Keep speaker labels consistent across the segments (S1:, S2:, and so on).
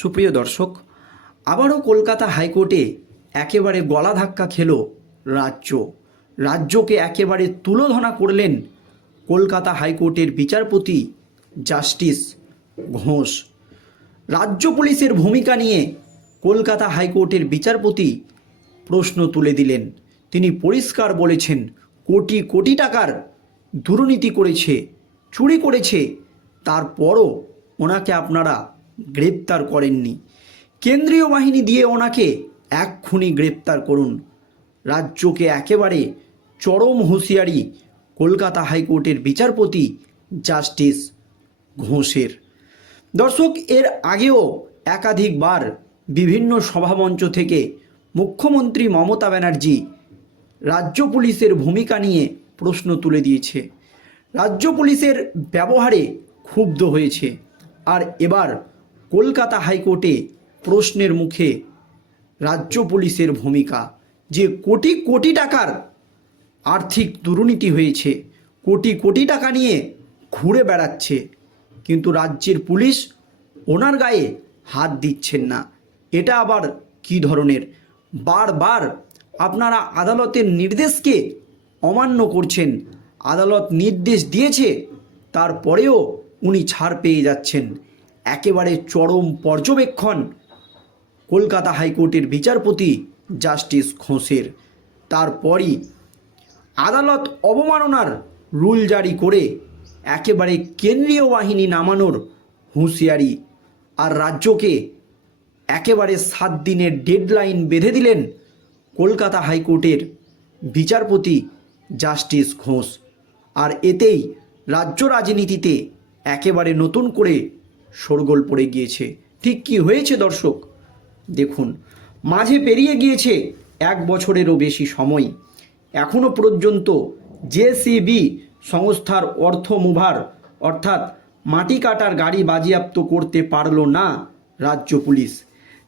S1: সুপ্রিয় দর্শক, আবারও কলকাতা হাইকোর্টে একেবারে গলা ধাক্কা খেল রাজ্য। রাজ্যকে একেবারে তুলোধনা করলেন কলকাতা হাইকোর্টের বিচারপতি জাস্টিস ঘোষ। রাজ্য পুলিশের ভূমিকা নিয়ে কলকাতা হাইকোর্টের বিচারপতি প্রশ্ন তুলে দিলেন। তিনি পরিষ্কার বলেছেন, কোটি কোটি টাকার দুর্নীতি করেছে, চুরি করেছে, তারপরও ওনাকে আপনারা গ্রেপ্তার করেননি। কেন্দ্রীয় বাহিনী দিয়ে ওনাকে এক্ষুনি গ্রেপ্তার করুন। রাজ্যকে একেবারে চরম হুঁশিয়ারি কলকাতা হাইকোর্টের বিচারপতি জাস্টিস ঘোষের। দর্শক, এর আগেও একাধিকবার বিভিন্ন সভামঞ্চ থেকে মুখ্যমন্ত্রী মমতা ব্যানার্জি রাজ্য পুলিশের ভূমিকা নিয়ে প্রশ্ন তুলে দিয়েছে। রাজ্য পুলিশের ব্যবহারে ক্ষুব্ধ হয়েছে। আর এবার কলকাতা হাইকোর্টে প্রশ্নের মুখে রাজ্য পুলিশের ভূমিকা। যে কোটি কোটি টাকার আর্থিক দুর্নীতি হয়েছে, কোটি কোটি টাকা নিয়ে ঘুরে বেড়াচ্ছে, কিন্তু রাজ্যের পুলিশ ওনার গায়ে হাত দিচ্ছেন না। এটা আবার কি ধরনের? বারবার আপনারা আদালতের নির্দেশকে অমান্য করছেন, আদালত নির্দেশ দিয়েছে, তারপরেও উনি ছাড় পেয়ে যাচ্ছেন। একেবারে চরম পর্যবেক্ষণ কলকাতা হাইকোর্টের বিচারপতি জাস্টিস ঘোষের। তারপরই আদালত অবমাননার রুল জারি করে একেবারে কেন্দ্রীয় বাহিনী নামানোর হুঁশিয়ারি আর রাজ্যকে একেবারে সাত দিনের ডেডলাইন বেঁধে দিলেন কলকাতা হাইকোর্টের বিচারপতি জাস্টিস ঘোষ। আর এতেই রাজ্য রাজনীতিতে একেবারে নতুন করে শোরগোল পড়ে গিয়েছে। ঠিক কি হয়েছে, দর্শক? দেখুন, মাঝে পেরিয়ে গিয়েছে এক বছরেরও বেশি সময়। এখনও পর্যন্ত জেসিবি সংস্থার অর্থ মুভার, অর্থাৎ মাটি কাটার গাড়ি বাজেয়াপ্ত করতে পারল না রাজ্য পুলিশ।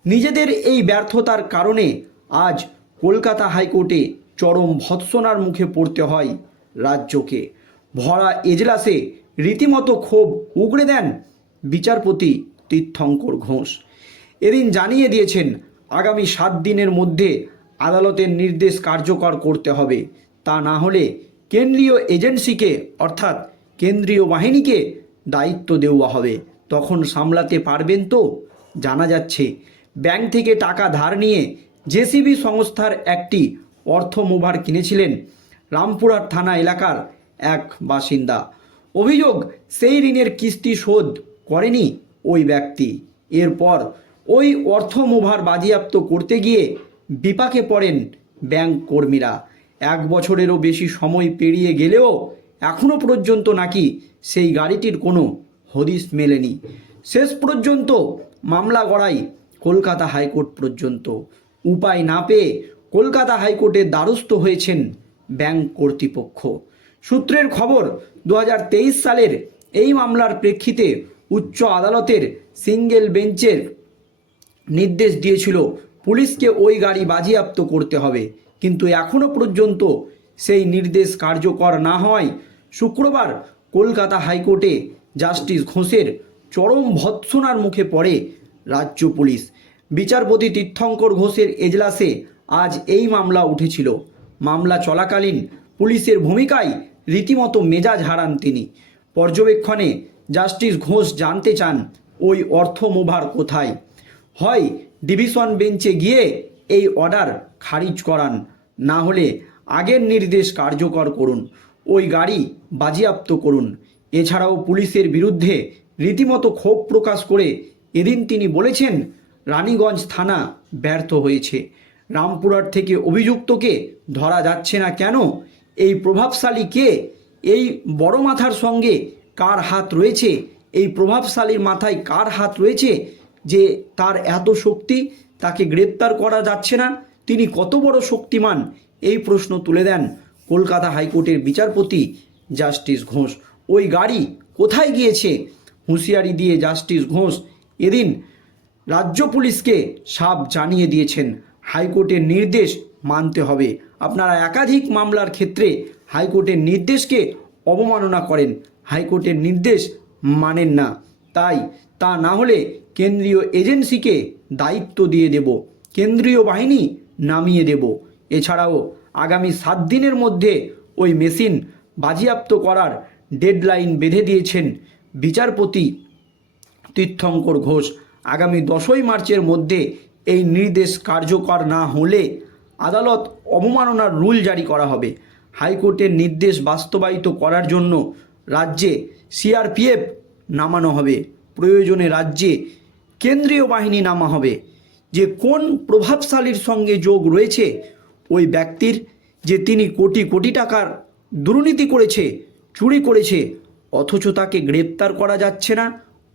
S1: নিজেদের এই ব্যর্থতার কারণে আজ কলকাতা হাইকোর্টে চরম ভৎসনার মুখে পড়তে হয় রাজ্যকে। ভরা এজলাসে রীতিমতো ক্ষোভ উগড়ে দেন বিচারপতি তীর্থঙ্কর ঘোষ। এদিন জানিয়ে দিয়েছেন, আগামী সাত দিনের মধ্যে আদালতের নির্দেশ কার্যকর করতে হবে। তা না হলে কেন্দ্রীয় এজেন্সিকে, অর্থাৎ কেন্দ্রীয় বাহিনীকে দায়িত্ব দেওয়া হবে। তখন সামলাতে পারবেন তো? জানা যাচ্ছে, ব্যাংক থেকে টাকা ধার নিয়ে জেসিবি সংস্থার একটি অর্থ মুভার কিনেছিলেন রামপুরহাট থানা এলাকার এক বাসিন্দা। অভিযোগ, সেই ঋণের কিস্তি শোধ করেনি ওই ব্যক্তি। এরপর ওই অর্থ মুভার বাজেয়াপ্ত করতে গিয়ে বিপাকে পড়েন ব্যাংক কর্মীরা। এক বছরেরও বেশি সময় পেরিয়ে গেলেও এখনও পর্যন্ত নাকি সেই গাড়িটির কোনো হদিস মেলেনি। শেষ পর্যন্ত মামলা গড়াই কলকাতা হাইকোর্ট পর্যন্ত। উপায় না পেয়ে কলকাতা হাইকোর্টের দ্বারস্থ হয়েছেন ব্যাংক কর্তৃপক্ষ। সূত্রের খবর, দু হাজার তেইশ সালের এই মামলার প্রেক্ষিতে উচ্চ আদালতের সিঙ্গেল বেঞ্চের নির্দেশ দিয়েছিল, পুলিশকে ওই গাড়ি বাজেয়াপ্ত করতে হবে। কিন্তু এখনও পর্যন্ত সেই নির্দেশ কার্যকর না হয় শুক্রবার কলকাতা হাইকোর্টে জাস্টিস ঘোষের চরম ভৎসনার মুখে পড়ে রাজ্য পুলিশ। বিচারপতি তীর্থঙ্কর ঘোষের এজলাসে আজ এই মামলা উঠেছিল। মামলা চলাকালীন পুলিশের ভূমিকায় রীতিমতো মেজাজ হারান তিনি। পর্যবেক্ষণে জাস্টিস ঘোষ জানতে চান ওই অর্থ মুভার কোথায়। হয় ডিভিশন বেঞ্চে গিয়ে এই অর্ডার খারিজ করান, না হলে আগের নির্দেশ কার্যকর করুন, ওই গাড়ি বাজেয়াপ্ত করুন। এছাড়াও পুলিশের বিরুদ্ধে রীতিমতো ক্ষোভ প্রকাশ করে এদিন তিনি বলেছেন, রানীগঞ্জ থানা ব্যর্থ হয়েছে। রামপুরহাট থেকে অভিযুক্তকে ধরা যাচ্ছে না কেন? এই প্রভাবশালী কে? এই বড় মাথার সঙ্গে কার হাত রয়েছে? এই প্রভাবশালীর মাথায় কার হাত রয়েছে যে তার এত শক্তি তাকে গ্রেপ্তার করা যাচ্ছে না? তিনি কত বড় শক্তিমান? এই প্রশ্ন তুলে দেন কলকাতা হাইকোর্টের বিচারপতি জাস্টিস ঘোষ। ওই গাড়ি কোথায় গিয়েছে? হুঁশিয়ারি দিয়ে জাস্টিস ঘোষ এদিন রাজ্য পুলিশকে সাপ জানিয়ে দিয়েছেন। হাইকোর্টের নির্দেশ মানতে হবে। আপনারা একাধিক মামলার ক্ষেত্রে হাইকোর্টের নির্দেশকে অবমাননা করেন। হাইকোর্টের নির্দেশ মানেন না। তাই তা না হলে কেন্দ্রীয় এজেন্সিকে দায়িত্ব দিয়ে দেব, কেন্দ্রীয় বাহিনী নামিয়ে দেব। এছাড়াও আগামী সাত দিনের মধ্যে ওই মেশিন বাজেয়াপ্ত করার ডেডলাইন বেঁধে দিয়েছেন বিচারপতি তীর্থঙ্কর ঘোষ। আগামী দশই মার্চের মধ্যে এই নির্দেশ কার্যকর না হলে আদালত অবমাননার রুল জারি করা হবে। হাইকোর্টের নির্দেশ বাস্তবায়িত করার জন্য রাজ্যে সিআরপিএফ নামানো হবে, প্রয়োজনে রাজ্যে কেন্দ্রীয় বাহিনী নামা হবে। যে কোন প্রভাবশালীর সঙ্গে যোগ রয়েছে, ওই ব্যক্তির যে তিনি কোটি কোটি টাকার দুর্নীতি করেছে, চুরি করেছে, অথচ তাকে গ্রেপ্তার করা যাচ্ছে না,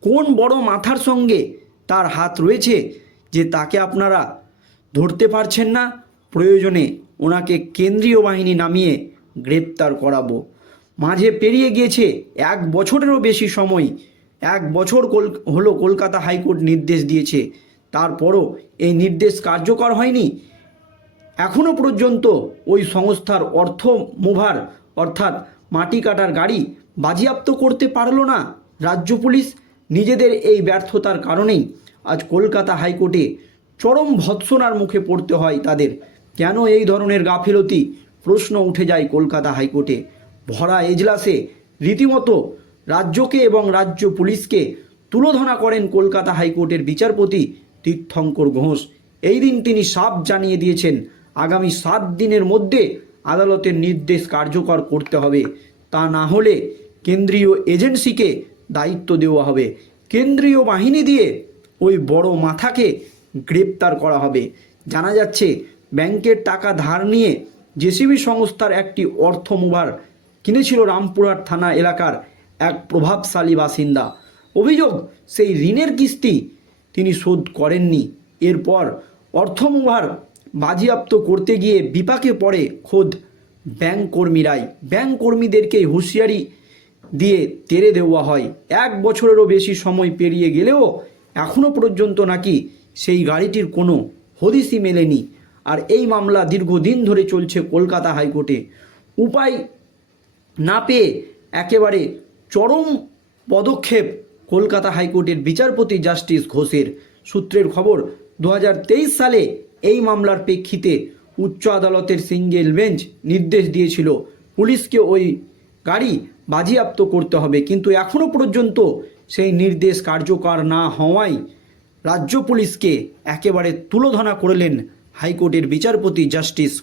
S1: কোন বড় মাথার সঙ্গে তার হাত রয়েছে যে তাকে আপনারা ধরতে পারছেন না, প্রয়োজনে ওনাকে কেন্দ্রীয় বাহিনী নামিয়ে গ্রেপ্তার করাবো। মাঝে পেরিয়ে গিয়েছে এক বছরেরও বেশি সময়। এক বছর কল, হলো কলকাতা হাইকোর্ট নির্দেশ দিয়েছে। তারপরও এই নির্দেশ কার্যকর হয়নি। এখনও পর্যন্ত ওই সংস্থার অর্থ মুভার, অর্থাৎ মাটি কাটার গাড়ি, বাজেয়াপ্ত করতে পারল না রাজ্য পুলিশ। নিজেদের এই ব্যর্থতার কারণেই আজ কলকাতা হাইকোর্টে চরম ভৎসনার মুখে পড়তে হয় তাদের। কেন এই ধরনের গাফিলতি? প্রশ্ন উঠে যায় কলকাতা হাইকোর্টে। ভরা এজলাসে রীতিমতো রাজ্যকে এবং রাজ্য পুলিশকে তুলোধনা করেন কলকাতা হাইকোর্টের বিচারপতি তীর্থঙ্কর ঘোষ। এই দিন তিনি সাপ জানিয়ে দিয়েছেন, আগামী সাত দিনের মধ্যে আদালতের নির্দেশ কার্যকর করতে হবে। তা না হলে কেন্দ্রীয় এজেন্সিকে দায়িত্ব দেওয়া হবে। কেন্দ্রীয় বাহিনী দিয়ে ওই বড় মাথাকে গ্রেপ্তার করা হবে। জানা যাচ্ছে, ব্যাংকের টাকা ধার নিয়ে জেসিবি সংস্থার একটি অর্থ মুভার কিনেছিল রামপুরহাট থানা এলাকার এক প্রভাবশালী বাসিন্দা। অভিযোগ, সেই ঋণের কিস্তি তিনি শোধ করেননি। এরপর অর্থমুভার বাজেয়াপ্ত করতে গিয়ে বিপাকে পড়ে খোদ ব্যাংক কর্মীরাই। ব্যাংক কর্মীদেরকে হুঁশিয়ারি দিয়ে তেরে দেওয়া হয়। এক বছরেরও বেশি সময় পেরিয়ে গেলেও এখনও পর্যন্ত নাকি সেই গাড়িটির কোনো হদিসই মেলেনি। আর এই মামলা দীর্ঘদিন ধরে চলছে কলকাতা হাইকোর্টে। উপায় না পেয়ে একেবারে চরম পদক্ষেপ কলকাতা হাইকোর্টের বিচারপতি জাস্টিস ঘোষের সূত্রের খবর দু হাজার তেইশ সালে এই মামলার প্রেক্ষিতে উচ্চ আদালতের সিঙ্গেল বেঞ্চ নির্দেশ দিয়েছিল, পুলিশকে ওই গাড়ি বাজেয়াপ্ত করতে হবে। কিন্তু এখনও পর্যন্ত সেই নির্দেশ কার্যকর না হওয়ায় রাজ্য পুলিশকে একেবারে তুলোধনা করলেন হাইকোর্টের বিচারপতি জাস্টিস